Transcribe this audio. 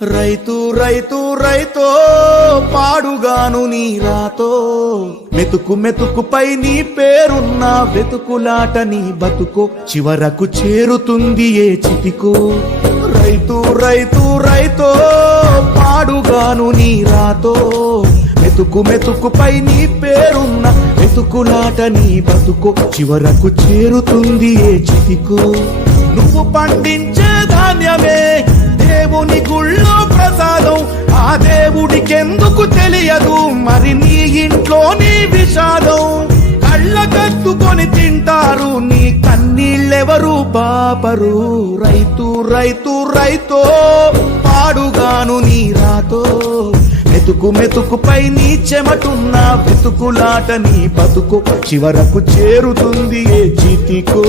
రైతు రైతు రైతో పాడుగాను నీ రాతో మెతుకు మెతుకుపై నీ పేరున్న వెతుకులాట నీ బతుకో చివరకు చేరుతుంది ఏ చితికో రైతు రైతు రైతో పాడుగాను నీ రాతో మెతుకు మెతుకుపై నీ పేరున్న వెతుకులాట నీ బతుకో చివరకు చేరుతుంది ఏ చితికో నువ్వు పండించే ధాన్యమే దేవుని గుళ్ళో ప్రసాదం ఆ దేవుడికెందుకు తెలియదు మరి నీ ఇంట్లో నీ విషాదం కళ్ళకత్తుకొని తింటారు నీ కన్నీళ్ళెవరు పాపరు రైతు రైతు రైతో పాడుగాను నీ రాతో మెతుకు మెతుకుపై నీ చెమటున్న వెతుకులాట నీ బతుకు చివరకు చేరుతుంది ఏ చితికో